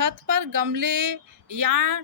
छत पर गमले या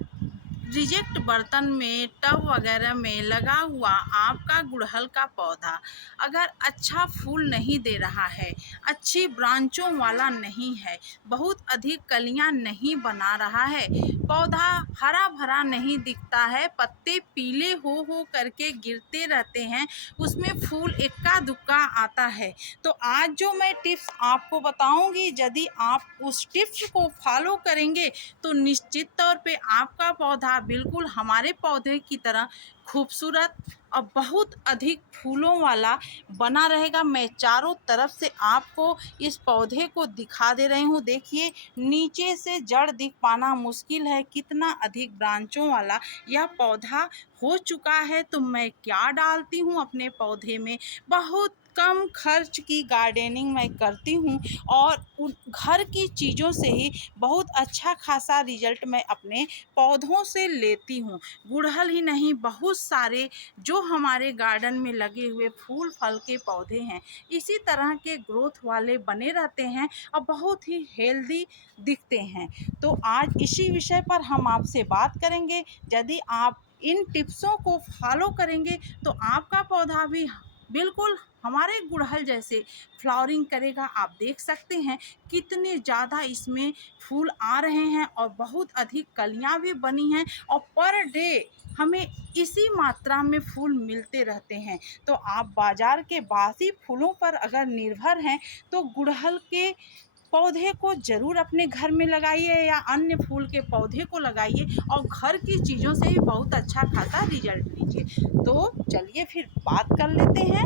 रिजेक्ट बर्तन में, टब वगैरह में लगा हुआ आपका गुड़हल का पौधा अगर अच्छा फूल नहीं दे रहा है, अच्छी ब्रांचों वाला नहीं है, बहुत अधिक कलियां नहीं बना रहा है, पौधा हरा भरा नहीं दिखता है, पत्ते पीले हो करके गिरते रहते हैं, उसमें फूल इक्का दुक्का आता है, तो आज जो मैं टिप्स आपको बताऊंगी, यदि आप उस टिप्स को फॉलो करेंगे तो निश्चित तौर पे आपका पौधा बिल्कुल हमारे पौधे की तरह खूबसूरत और बहुत अधिक फूलों वाला बना रहेगा। मैं चारों तरफ से आपको इस पौधे को दिखा दे रही हूँ। देखिए, नीचे से जड़ दिख पाना मुश्किल है, कितना अधिक ब्रांचों वाला यह पौधा हो चुका है। तो मैं क्या डालती हूँ अपने पौधे में, बहुत कम खर्च की गार्डनिंग मैं करती हूँ और उन घर की चीज़ों से ही बहुत अच्छा खासा रिजल्ट मैं अपने पौधों से लेती हूँ। गुड़हल ही नहीं, बहुत सारे जो हमारे गार्डन में लगे हुए फूल फल के पौधे हैं, इसी तरह के ग्रोथ वाले बने रहते हैं और बहुत ही हेल्दी दिखते हैं। तो आज इसी विषय पर हम आपसे बात करेंगे। यदि आप इन टिप्सों को फॉलो करेंगे तो आपका पौधा भी बिल्कुल हमारे गुड़हल जैसे फ्लावरिंग करेगा। आप देख सकते हैं कितने ज़्यादा इसमें फूल आ रहे हैं और बहुत अधिक कलियां भी बनी हैं और पर डे हमें इसी मात्रा में फूल मिलते रहते हैं। तो आप बाज़ार के बासी फूलों पर अगर निर्भर हैं तो गुड़हल के पौधे को ज़रूर अपने घर में लगाइए या अन्य फूल के पौधे को लगाइए और घर की चीज़ों से ही बहुत अच्छा खासा रिजल्ट लीजिए। तो चलिए फिर बात कर लेते हैं।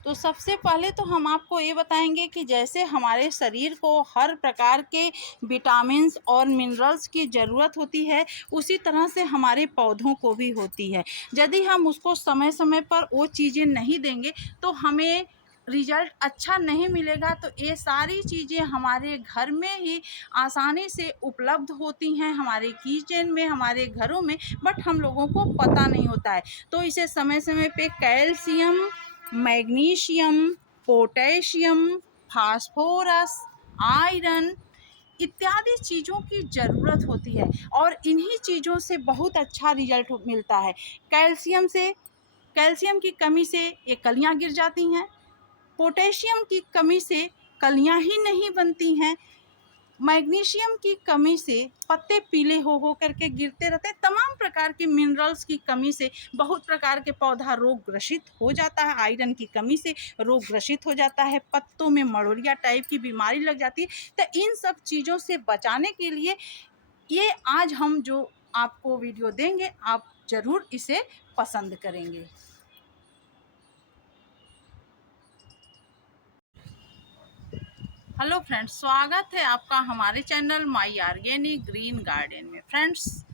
तो सबसे पहले तो हम आपको ये बताएंगे कि जैसे हमारे शरीर को हर प्रकार के विटामिन्स और मिनरल्स की ज़रूरत होती है, उसी तरह से हमारे पौधों को भी होती है। यदि हम उसको समय समय पर वो चीज़ें नहीं देंगे तो हमें रिजल्ट अच्छा नहीं मिलेगा। तो ये सारी चीज़ें हमारे घर में ही आसानी से उपलब्ध होती हैं, हमारे किचन में, हमारे घरों में, बट हम लोगों को पता नहीं होता है। तो इसे समय समय पे calcium, magnesium, potassium, phosphorus, iron इत्यादि चीज़ों की ज़रूरत होती है और इन्हीं चीज़ों से बहुत अच्छा रिजल्ट मिलता है। कैल्शियम की कमी से ये कलियां गिर जाती हैं, पोटेशियम की कमी से कलियां ही नहीं बनती हैं, मैग्नीशियम की कमी से पत्ते पीले हो करके गिरते रहते हैं, तमाम प्रकार के मिनरल्स की कमी से बहुत प्रकार के पौधा रोग ग्रसित हो जाता है, आयरन की कमी से रोग ग्रसित हो जाता है, पत्तों में मड़ोलिया टाइप की बीमारी लग जाती है। तो इन सब चीज़ों से बचाने के लिए ये आज हम जो आपको वीडियो देंगे, आप ज़रूर इसे पसंद करेंगे। हेलो फ्रेंड्स, स्वागत है आपका हमारे channel my organic green garden में। फ्रेंड्स,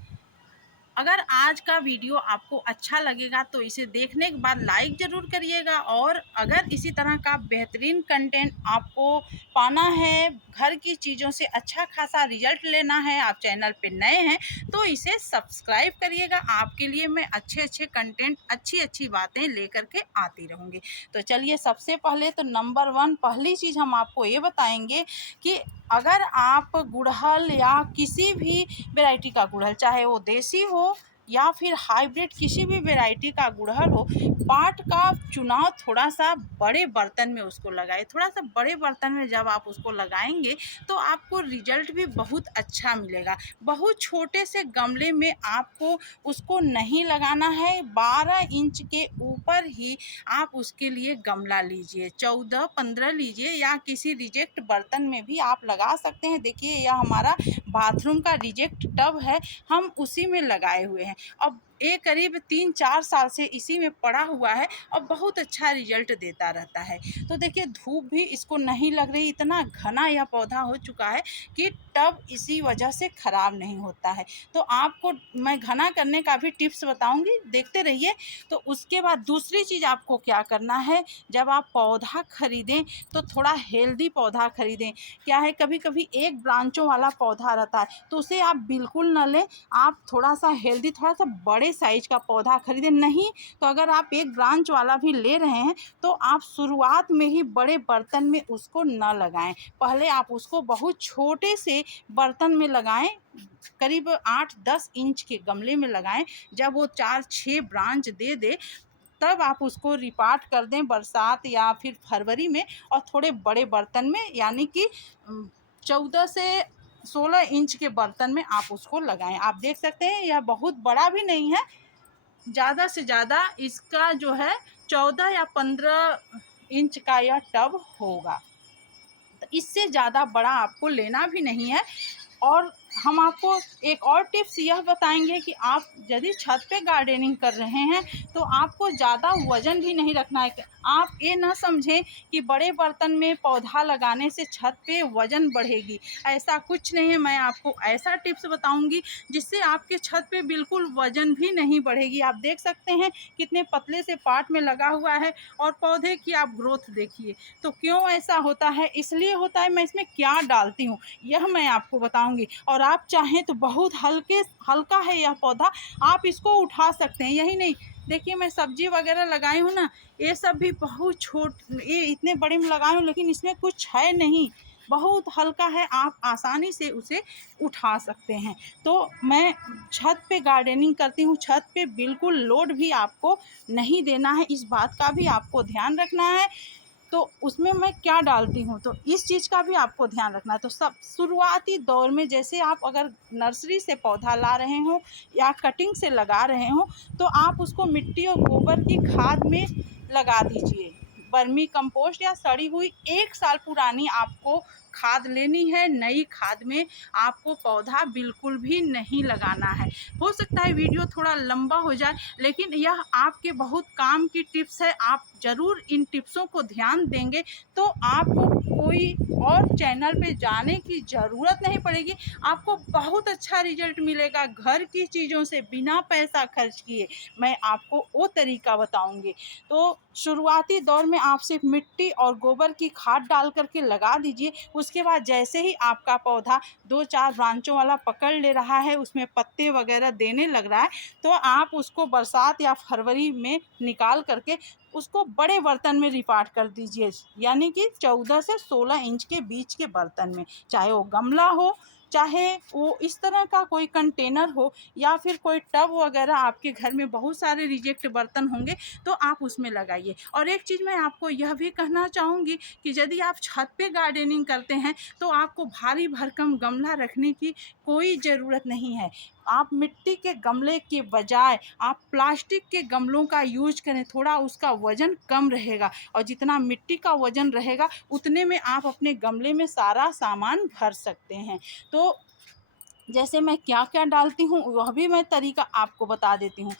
अगर आज का वीडियो आपको अच्छा लगेगा तो इसे देखने के बाद लाइक ज़रूर करिएगा और अगर इसी तरह का बेहतरीन कंटेंट आपको पाना है, घर की चीज़ों से अच्छा खासा रिजल्ट लेना है, आप चैनल पे नए हैं तो इसे सब्सक्राइब करिएगा। आपके लिए मैं अच्छे अच्छे कंटेंट, अच्छी अच्छी बातें लेकर के आती रहूँगी। तो चलिए, सबसे पहले तो नंबर 1 पहली चीज़ हम आपको ये बताएंगे कि अगर आप गुड़हल या किसी भी वैरायटी का गुड़हल, चाहे वो देसी हो या फिर हाइब्रिड किसी भी वैरायटी का गुड़हल हो, पाट का चुनाव थोड़ा सा बड़े बर्तन में उसको लगाए। थोड़ा सा बड़े बर्तन में जब आप उसको लगाएंगे तो आपको रिजल्ट भी बहुत अच्छा मिलेगा। बहुत छोटे से गमले में आपको उसको नहीं लगाना है, 12 इंच के ऊपर ही आप उसके लिए गमला लीजिए, 14-15 लीजिए या किसी रिजेक्ट बर्तन में भी आप लगा सकते हैं। देखिए, यह हमारा बाथरूम का रिजेक्ट टब है, हम उसी में लगाए हुए हैं। अब ये करीब 3-4 साल से इसी में पड़ा हुआ है और बहुत अच्छा रिजल्ट देता रहता है। तो देखिए, धूप भी इसको नहीं लग रही, इतना घना यह पौधा हो चुका है कि टब इसी वजह से ख़राब नहीं होता है। तो आपको मैं घना करने का भी टिप्स बताऊंगी, देखते रहिए। तो उसके बाद दूसरी चीज़ आपको क्या करना है, जब आप पौधा खरीदें तो थोड़ा हेल्दी पौधा खरीदें। क्या है, कभी कभी एक ब्रांचों वाला पौधा रहता है तो उसे आप बिल्कुल न लें, आप थोड़ा सा हेल्दी, थोड़ा सा बड़े बड़े साइज का पौधा खरीदें, नहीं तो अगर आप एक ब्रांच वाला भी ले रहे हैं तो आप शुरुआत में ही बड़े बर्तन में उसको न लगाएं। पहले आप उसको बहुत छोटे से बर्तन में लगाएं, करीब 8-10 इंच के गमले में लगाएं। जब वो 4-6 ब्रांच दे दे तब आप उसको रिपार्ट कर दें बरसात या फिर फरवरी में, और थोड़े बड़े बर्तन में यानी कि 14 से 16 इंच के बर्तन में आप उसको लगाएं। आप देख सकते हैं यह बहुत बड़ा भी नहीं है, ज़्यादा से ज़्यादा इसका जो है 14 या 15 इंच का यह टब होगा, तो इससे ज़्यादा बड़ा आपको लेना भी नहीं है। और हम आपको एक और टिप्स यह बताएंगे कि आप यदि छत पे गार्डनिंग कर रहे हैं तो आपको ज़्यादा वज़न भी नहीं रखना है। आप ये ना समझें कि बड़े बर्तन में पौधा लगाने से छत पे वज़न बढ़ेगी, ऐसा कुछ नहीं है। मैं आपको ऐसा टिप्स बताऊंगी जिससे आपके छत पे बिल्कुल वज़न भी नहीं बढ़ेगी। आप देख सकते हैं कितने पतले से पार्ट में लगा हुआ है, और पौधे की आप ग्रोथ देखिए। तो क्यों ऐसा होता है, इसलिए होता है। मैं इसमें क्या डालती हूँ यह मैं आपको बताऊंगी। और आप चाहें तो बहुत हल्का है यह पौधा, आप इसको उठा सकते हैं। यही नहीं, देखिए मैं सब्जी वगैरह लगाई हूँ ना, ये सब भी बहुत ये इतने बड़े में लगाई हूँ लेकिन इसमें कुछ है नहीं, बहुत हल्का है, आप आसानी से उसे उठा सकते हैं। तो मैं छत पे गार्डनिंग करती हूँ, छत पे बिल्कुल लोड भी आपको नहीं देना है, इस बात का भी आपको ध्यान रखना है। तो उसमें मैं क्या डालती हूँ तो इस चीज़ का भी आपको ध्यान रखना है। तो सब शुरुआती दौर में जैसे आप अगर नर्सरी से पौधा ला रहे हो या कटिंग से लगा रहे हो तो आप उसको मिट्टी और गोबर की खाद में लगा दीजिए। वर्मी कंपोस्ट या सड़ी हुई 1 साल पुरानी आपको खाद लेनी है, नई खाद में आपको पौधा बिल्कुल भी नहीं लगाना है। हो सकता है वीडियो थोड़ा लंबा हो जाए लेकिन यह आपके बहुत काम की टिप्स है। आप ज़रूर इन टिप्सों को ध्यान देंगे तो आपको कोई और चैनल पे जाने की ज़रूरत नहीं पड़ेगी, आपको बहुत अच्छा रिजल्ट मिलेगा घर की चीज़ों से बिना पैसा खर्च किए। मैं आपको वो तरीका बताऊंगी। तो शुरुआती दौर में आप सिर्फ मिट्टी और गोबर की खाद डाल करके लगा दीजिए। उसके बाद जैसे ही आपका पौधा 2-4 ब्रांचों वाला पकड़ ले रहा है, उसमें पत्ते वगैरह देने लग रहा है, तो आप उसको बरसात या फरवरी में निकाल करके उसको बड़े बर्तन में रिपार्ट कर दीजिए, यानी कि 14 से 16 इंच के बीच के बर्तन में, चाहे वो गमला हो, चाहे वो इस तरह का कोई कंटेनर हो, या फिर कोई टब वगैरह आपके घर में बहुत सारे रिजेक्ट बर्तन होंगे तो आप उसमें लगाइए। और एक चीज़ मैं आपको यह भी कहना चाहूँगी कि यदि आप छत पे गार्डनिंग करते हैं तो आपको भारी भरकम गमला रखने की कोई ज़रूरत नहीं है। आप मिट्टी के गमले के बजाय आप प्लास्टिक के गमलों का यूज करें, थोड़ा उसका वज़न कम रहेगा, और जितना मिट्टी का वज़न रहेगा उतने में आप अपने गमले में सारा सामान भर सकते हैं। तो जैसे मैं क्या क्या डालती हूँ वह भी मैं तरीका आपको बता देती हूँ।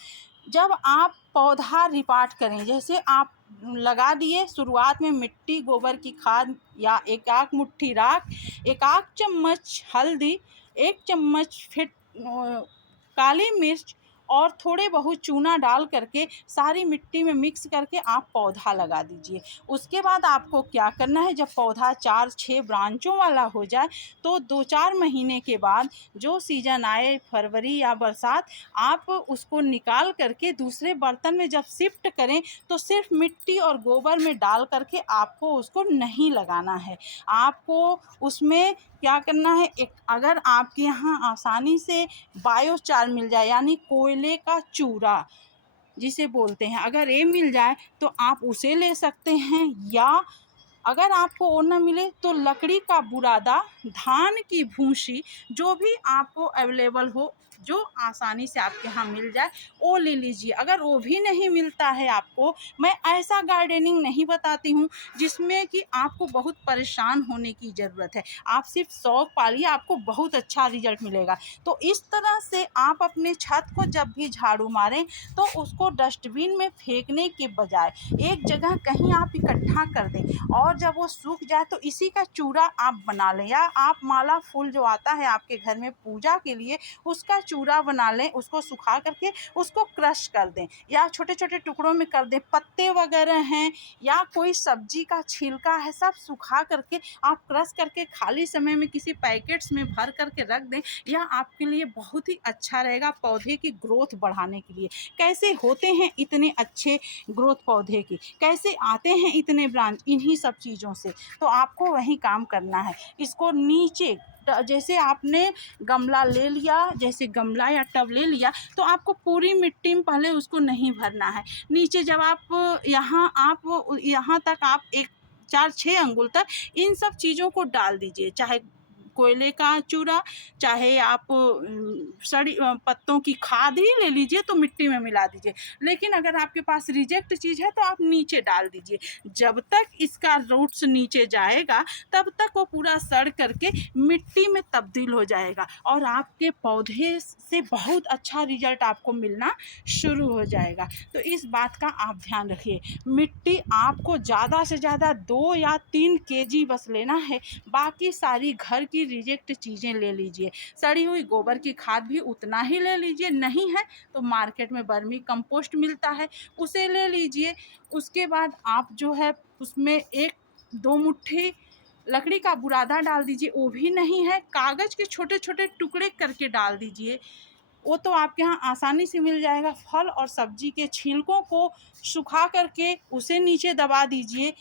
जब आप पौधा रिपार्ट करें, जैसे आप लगा दिए, शुरुआत में मिट्टी गोबर की खाद या एक आध मुट्ठी राख, एक आध चम्मच हल्दी, 1 चम्मच फिर काली मिर्च और थोड़े बहुत चूना डाल करके सारी मिट्टी में मिक्स करके आप पौधा लगा दीजिए। उसके बाद आपको क्या करना है, जब पौधा 4-6 ब्रांचों वाला हो जाए तो 2-4 महीने के बाद जो सीज़न आए, फरवरी या बरसात, आप उसको निकाल करके दूसरे बर्तन में जब शिफ्ट करें तो सिर्फ मिट्टी और गोबर में डाल करके आपको उसको नहीं लगाना है। आपको उसमें क्या करना है, एक अगर आपके यहाँ आसानी से बायोचार मिल जाए यानी कोयले का चूरा जिसे बोलते हैं, अगर ये मिल जाए तो आप उसे ले सकते हैं, या अगर आपको वो ना मिले तो लकड़ी का बुरादा, धान की भूसी, जो भी आपको अवेलेबल हो, जो आसानी से आपके यहाँ मिल जाए वो ले लीजिए। अगर वो भी नहीं मिलता है आपको, मैं ऐसा गार्डनिंग नहीं बताती हूँ जिसमें कि आपको बहुत परेशान होने की ज़रूरत है। आप सिर्फ शौक पालिए, आपको बहुत अच्छा रिजल्ट मिलेगा। तो इस तरह से आप अपने छत को जब भी झाड़ू मारें तो उसको डस्टबिन में फेंकने के बजाय एक जगह कहीं आप इकट्ठा कर दें, और जब वो सूख जाए तो इसी का चूरा आप बना लें, या आप माला फूल जो आता है आपके घर में पूजा के लिए, उसका चूरा बना लें, उसको सुखा करके उसको क्रश कर दें या छोटे छोटे टुकड़ों में कर दें। पत्ते वगैरह हैं या कोई सब्जी का छिलका है, सब सुखा करके आप क्रश करके खाली समय में किसी पैकेट्स में भर करके रख दें। यह आपके लिए बहुत ही अच्छा रहेगा पौधे की ग्रोथ बढ़ाने के लिए। कैसे होते हैं इतने अच्छे ग्रोथ पौधे की, कैसे आते हैं इतने ब्रांच? इन्हीं सब चीज़ों से। तो आपको वही काम करना है। इसको नीचे जैसे आपने गमला ले लिया, जैसे गमला या टब ले लिया, तो आपको पूरी मिट्टी में पहले उसको नहीं भरना है। नीचे जब आप यहाँ तक आप 4-6 अंगुल तक इन सब चीज़ों को डाल दीजिए, चाहे कोयले का चूरा, चाहे आप सड़ी पत्तों की खाद ही ले लीजिए तो मिट्टी में मिला दीजिए। लेकिन अगर आपके पास रिजेक्ट चीज़ है तो आप नीचे डाल दीजिए। जब तक इसका रूट्स नीचे जाएगा तब तक वो पूरा सड़ करके मिट्टी में तब्दील हो जाएगा और आपके पौधे से बहुत अच्छा रिजल्ट आपको मिलना शुरू हो जाएगा। तो इस बात का आप ध्यान रखिए। मिट्टी आपको ज़्यादा से ज़्यादा 2 या 3 केजी बस लेना है, बाकी सारी घर की रिजेक्ट चीज़ें ले लीजिए। सड़ी हुई गोबर की खाद भी उतना ही ले लीजिए, नहीं है तो मार्केट में वर्मी कंपोस्ट मिलता है, उसे ले लीजिए। उसके बाद आप जो है उसमें 1-2 मुट्ठी लकड़ी का बुरादा डाल दीजिए, वो भी नहीं है कागज़ के छोटे छोटे टुकड़े करके डाल दीजिए, वो तो आपके यहाँ आसानी से मिल जाएगा। फल और सब्जी के छिलकों को सुखा करके उसे नीचे दबा दीजिए,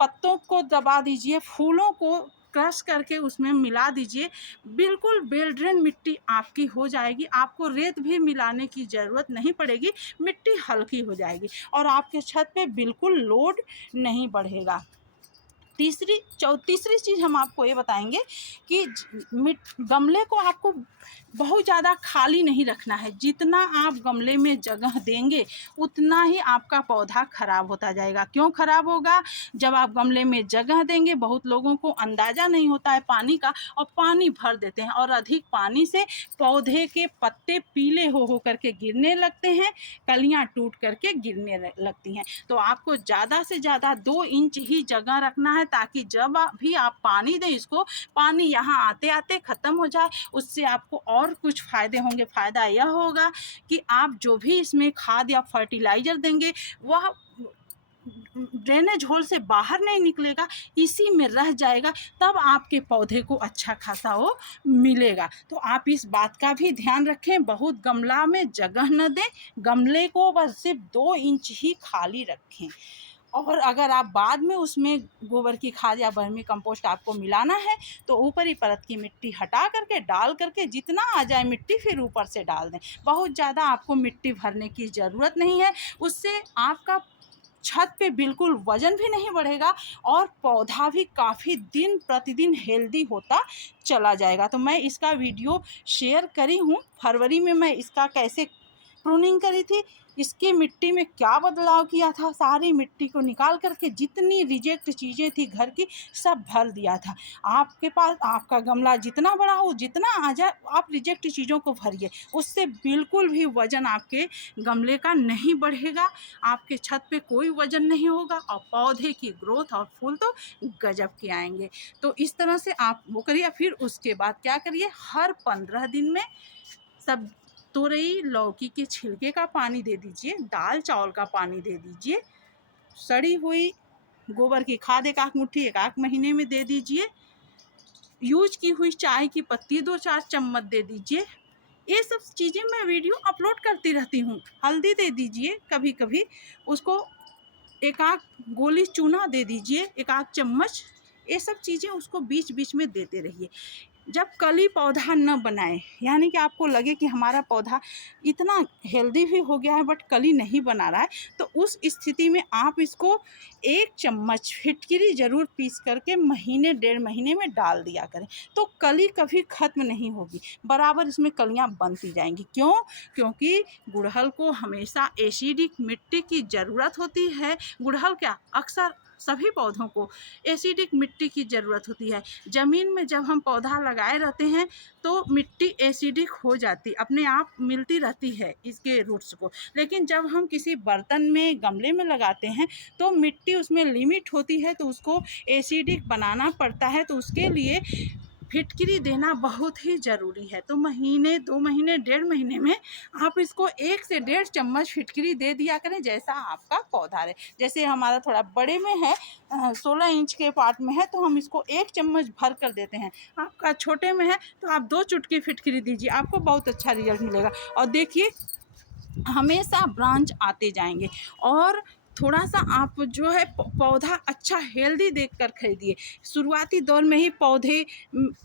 पत्तों को दबा दीजिए, फूलों को क्रश करके उसमें मिला दीजिए। बिल्कुल बेल ड्रेन मिट्टी आपकी हो जाएगी। आपको रेत भी मिलाने की ज़रूरत नहीं पड़ेगी, मिट्टी हल्की हो जाएगी और आपके छत पे बिल्कुल लोड नहीं बढ़ेगा। तीसरी चीज़ हम आपको ये बताएंगे कि गमले को आपको बहुत ज़्यादा खाली नहीं रखना है। जितना आप गमले में जगह देंगे उतना ही आपका पौधा खराब होता जाएगा। क्यों खराब होगा? जब आप गमले में जगह देंगे, बहुत लोगों को अंदाज़ा नहीं होता है पानी का और पानी भर देते हैं और अधिक पानी से पौधे के पत्ते पीले हो करके गिरने लगते हैं, कलियां टूट करके गिरने लगती हैं। तो आपको ज़्यादा से ज़्यादा 2 इंच ही जगह रखना है ताकि जब भी आप पानी दें, इसको पानी यहाँ आते आते ख़त्म हो जाए। उससे आपको और कुछ फ़ायदे होंगे। फ़ायदा यह होगा कि आप जो भी इसमें खाद या फर्टिलाइज़र देंगे वह ड्रेनेज होल से बाहर नहीं निकलेगा, इसी में रह जाएगा, तब आपके पौधे को अच्छा खासा वो मिलेगा। तो आप इस बात का भी ध्यान रखें, बहुत गमला में जगह न दें, गमले को बस सिर्फ 2 इंच ही खाली रखें। और अगर आप बाद में उसमें गोबर की खाद या वर्मी कंपोस्ट आपको मिलाना है तो ऊपरी परत की मिट्टी हटा करके डाल करके जितना आ जाए मिट्टी फिर ऊपर से डाल दें। बहुत ज़्यादा आपको मिट्टी भरने की ज़रूरत नहीं है, उससे आपका छत पे बिल्कुल वजन भी नहीं बढ़ेगा और पौधा भी काफ़ी दिन प्रतिदिन हेल्दी होता चला जाएगा। तो मैं इसका वीडियो शेयर करी हूँ। फरवरी में मैं इसका कैसे प्रूनिंग करी थी, इसकी मिट्टी में क्या बदलाव किया था, सारी मिट्टी को निकाल करके जितनी रिजेक्ट चीज़ें थी घर की सब भर दिया था। आपके पास आपका गमला जितना बड़ा हो, जितना आ जाए, आप रिजेक्ट चीज़ों को भरिए, उससे बिल्कुल भी वज़न आपके गमले का नहीं बढ़ेगा, आपके छत पे कोई वज़न नहीं होगा और पौधे की ग्रोथ और फूल तो गजब के आएंगे। तो इस तरह से आप वो करिए। फिर उसके बाद क्या करिए, हर 15 दिन में सब तुरई लौकी के छिलके का पानी दे दीजिए, दाल चावल का पानी दे दीजिए, सड़ी हुई गोबर की खाद 1 मुट्ठी 1 महीने में दे दीजिए, यूज की हुई चाय की पत्ती 2-4 चम्मच दे दीजिए। ये सब चीज़ें मैं वीडियो अपलोड करती रहती हूँ। हल्दी दे दीजिए, कभी कभी उसको 1 गोली चूना दे दीजिए, 1 चम्मच। ये सब चीज़ें उसको बीच बीच में देते रहिए। जब कली पौधा न बनाए, यानी कि आपको लगे कि हमारा पौधा इतना हेल्दी भी हो गया है बट कली नहीं बना रहा है, तो उस स्थिति में आप इसको 1 चम्मच फिटकिरी ज़रूर पीस करके महीने 1.5 महीने में डाल दिया करें, तो कली कभी ख़त्म नहीं होगी, बराबर इसमें कलियां बनती जाएंगी। क्यों? क्योंकि गुड़हल को हमेशा एसिडिक मिट्टी की ज़रूरत होती है। गुड़हल क्या, अक्सर सभी पौधों को एसिडिक मिट्टी की ज़रूरत होती है। ज़मीन में जब हम पौधा लगाए रहते हैं तो मिट्टी एसिडिक हो जाती, अपने आप मिलती रहती है इसके रूट्स को। लेकिन जब हम किसी बर्तन में, गमले में लगाते हैं तो मिट्टी उसमें लिमिट होती है, तो उसको एसिडिक बनाना पड़ता है। तो उसके लिए फिटकरी देना बहुत ही ज़रूरी है। तो महीने 2 महीने 1.5 महीने में आप इसको 1 से 1.5 चम्मच फिटकरी दे दिया करें, जैसा आपका पौधा रहे। जैसे हमारा थोड़ा बड़े में है, 16 इंच के पार्ट में है, तो हम इसको 1 चम्मच भर कर देते हैं। आपका छोटे में है तो आप 2 चुटकी फिटकरी दीजिए, आपको बहुत अच्छा रिजल्ट मिलेगा। और देखिए हमेशा ब्रांच आते जाएंगे। और थोड़ा सा आप जो है पौधा अच्छा हेल्दी देखकर खरीदिए। शुरुआती दौर में ही पौधे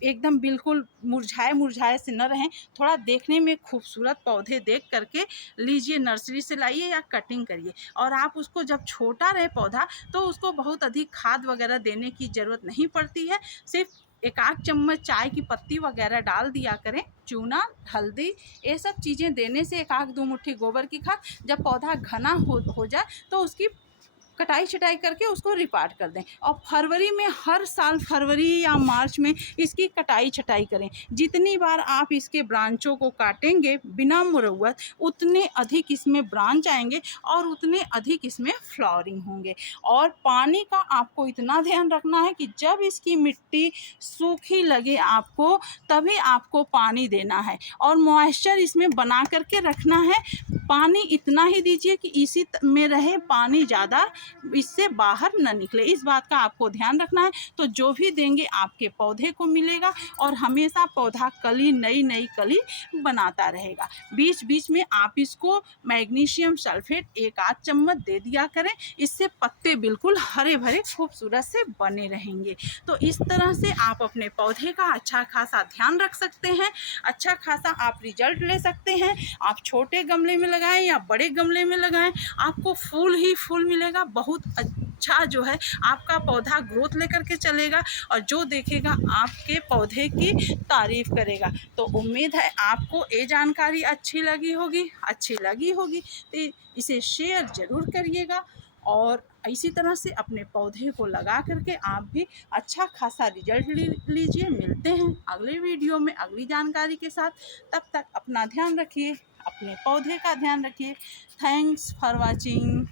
एकदम बिल्कुल मुरझाए मुरझाए से न रहें, थोड़ा देखने में खूबसूरत पौधे देख करके लीजिए, नर्सरी से लाइए या कटिंग करिए। और आप उसको जब छोटा रहे पौधा तो उसको बहुत अधिक खाद वगैरह देने की ज़रूरत नहीं पड़ती है। सिर्फ 1 चम्मच चाय की पत्ती वगैरह डाल दिया करें, चूना, हल्दी, ये सब चीज़ें देने से 1-2 मुट्ठी गोबर की खाद, जब पौधा घना हो जाए तो उसकी कटाई छटाई करके उसको रिपार्ट कर दें। और फरवरी में, हर साल फरवरी या मार्च में इसकी कटाई छटाई करें। जितनी बार आप इसके ब्रांचों को काटेंगे बिना मुरव्वत, उतने अधिक इसमें ब्रांच आएंगे और उतने अधिक इसमें फ्लावरिंग होंगे। और पानी का आपको इतना ध्यान रखना है कि जब इसकी मिट्टी सूखी लगे आपको, तभी आपको पानी देना है और मॉइस्चर इसमें बना करके रखना है। पानी इतना ही दीजिए कि इसी में रहे, पानी ज़्यादा इससे बाहर न निकले, इस बात का आपको ध्यान रखना है। तो जो भी देंगे आपके पौधे को मिलेगा और हमेशा पौधा कली, नई नई कली बनाता रहेगा। बीच बीच में आप इसको मैग्नीशियम सल्फेट 1-8 चम्मच दे दिया करें, इससे पत्ते बिल्कुल हरे भरे खूबसूरत से बने रहेंगे। तो इस तरह से आप अपने पौधे का अच्छा खासा ध्यान रख सकते हैं, अच्छा खासा आप रिजल्ट ले सकते हैं। आप छोटे गमले में लगाएं या बड़े गमले में लगाएं, आपको फूल ही फूल मिलेगा। बहुत अच्छा जो है आपका पौधा ग्रोथ लेकर के चलेगा और जो देखेगा आपके पौधे की तारीफ करेगा। तो उम्मीद है आपको ये जानकारी अच्छी लगी होगी। तो इसे शेयर ज़रूर करिएगा और इसी तरह से अपने पौधे को लगा करके आप भी अच्छा खासा रिजल्ट लीजिए। मिलते हैं अगले वीडियो में अगली जानकारी के साथ। तब तक अपना ध्यान रखिए, अपने पौधे का ध्यान रखिए। Thanks for watching.